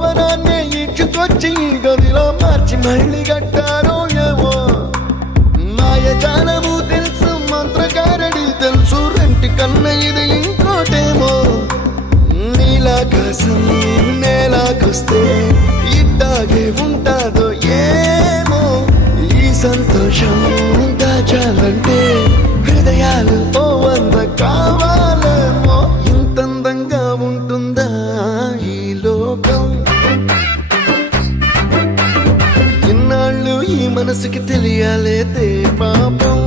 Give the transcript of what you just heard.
భవనాన్ని ఇచ్చుకొచ్చి గదిలో మార్చి మళ్ళీ కట్టారో ఏమో మాయజాలము తెలుసు మంత్రకారడి తెలుసు రెంటి కన్న ఇది ఇంకోటేమో నీలాకాశం నేలాకొస్తే ఇట్టాగే ఉంటాదో ఏమో ఈ సంతోషం దాచాలంటే హృదయాలు ఓ వంద కావాలేమో ఇంతందంగా ఉంటుందా ఈ లోకం ఇన్నాళ్ళు ఈ మనసుకి తెలియాలేదే పాపం